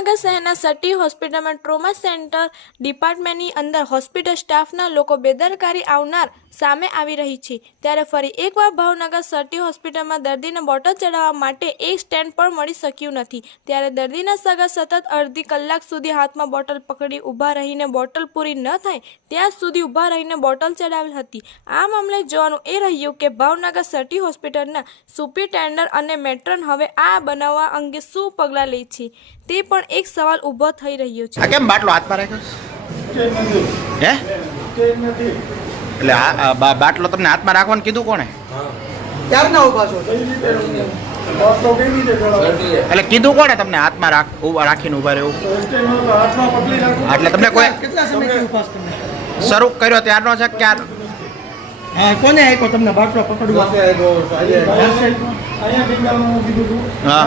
ભાવનગર શહેરના સટી હોસ્પિટલમાં trauma centre ડિપાર્ટમેન્ટની અંદર હોસ્પિટલ સ્ટાફના લોકો બેદરકારી આવનાર સામે આવી રહી છે। ત્યારે ફરી એકવાર ભાવનગર સટી હોસ્પિટલમાં દર્દીને બોટલ ચડાવવા માટે એક સ્ટેન્ડ પણ મળી શક્યું નથી। ત્યારે દર્દીના સગા સતત અડધી કલાક સુધી હાથમાં બોટલ પકડી ઊભા રહીને બોટલ પૂરી ન થાય ત્યાં સુધી ઊભા રહીને બોટલ ચડાવેલ હતી। આ મામલે જોવાનું એ રહ્યું કે ભાવનગર સટી હોસ્પિટલના સુપ્રિન્ટેન્ડન્ટ અને મેટ્રન હવે આ બનાવવા અંગે શું પગલાં લે છે તે પણ એક સવાલ ઊભો થઈ રહ્યો છે। આ કેમ બાટલો હાથમાં રાખ્યો હે? એટલે આ બાટલો તમને હાથમાં રાખવાનું કીધું કોણે? ક્યારના ઊભા છો? એટલે કીધું કોણે તમને હાથમાં રાખીને ઊભા રહેવું? એટલે તમને કોઈ કેટલા સમયથી ઉપવાસ તમે શરૂ કર્યો ત્યારનો છે ક્યાં? હા, કોને આપ્યો તમને બાટલો પકડવા? હા